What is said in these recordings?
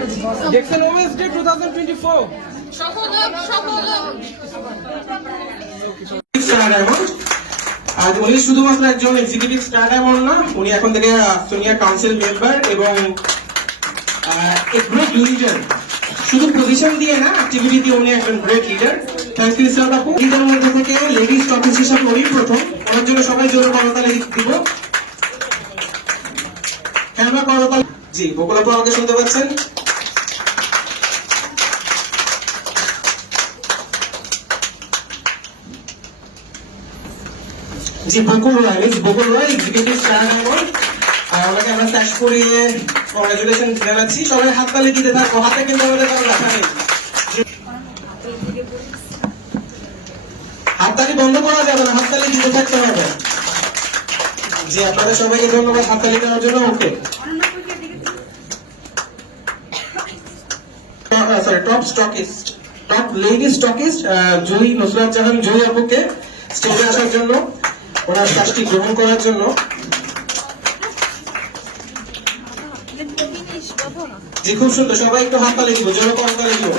Dixon Women's Day 2024. আর উনি শুধুমাত্র একজন এক্সিকিউটিভ স্টার ডায়মন্ড না, উনি এখন থেকে সিনিয়র কাউন্সিল মেম্বার এবং গ্রেট লিডার। শুধু পজিশন দিয়ে না, অ্যাক্টিভিটি দিয়ে উনি একজন great leader. Thank you sir বাপু। লিডার মধ্যে থেকে লেডিস টপিক হিসাবে উনি প্রথম। ওনার জন্য সবাই জোরে করতালি দিব। ক্যামেরা করতালি। জি, বকুল আপু আমাকে শুনতে পাচ্ছেন? জি, বকুল রায় এক্সিকিউটিভ স্টার ডায়মন্ড। ওনাকে আমরা স্যাশ করিয়ে কংগ্রেচুলেশন জানাচ্ছি। সবাই হাততালি দিতে থাকো, হাতে কিন্তু আমাদের কোনো ব্যথা নেই। হাততালি বন্ধ করা যাবে না, হাততালি দিতে থাকতে হবে। জি, আপনাদের সবাইকে ধন্যবাদ হাততালি দেওয়ার জন্য। ওকে, টপ লেডি স্টকিস্ট জুই নুসরাত জাহান জুই আপুকে স্টেজে আসার জন্য, ওনার কাজটি গ্রহণ করার জন্য। জি, খুব সুন্দর। সবাই একটু হাততালি দিব, জোরে করতালি দিব।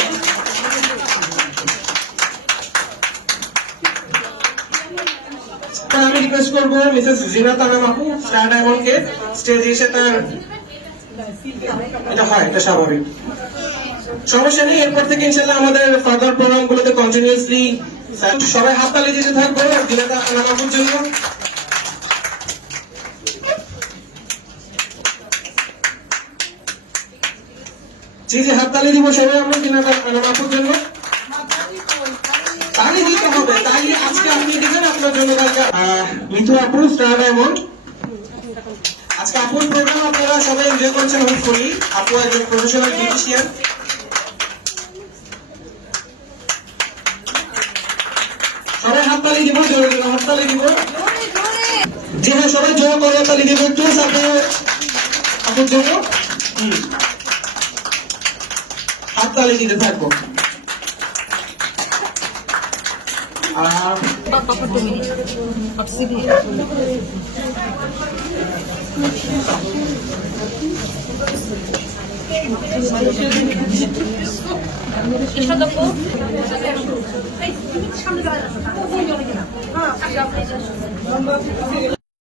আমি রিকোয়েস্ট করবো মিসেস জিনাত আনাম আপু স্টার ডায়মন্ডকে স্টেজে এসে তার এটা স্বাভাবিক, সমস্যা নেই। এরপর থেকে ইনশাআল্লাহ আমাদের ফার্দার প্রোগ্রাম গুলোতে কন্টিনিউয়াসলি সবাই হাততালি দিতে থাকবো জিনাত আনাম আপুর জন্য। জি জি, হাততালি দিব সবাই আমরা জিনাত আনাম আপুর জন্য। তালি দিতে হবে, তালি আজকে আপনি দিবেন আপনার জন্য। মিথু আপু স্টার ডায়মন্ড, আজকে আপুর প্রোগ্রাম আপনারা সবাই এনজয় করছেন হোপফুলি। আপু একজন প্রফেশনাল বিউটিশিয়ান। সবাই হাততালি দিব, জোরে জোরে হাততালি দিব। জি হ্যাঁ, সবাই জোরে করে হাততালি দিব একটু আপুর জন্য। হাততালি দিতে থাকবো। সামনে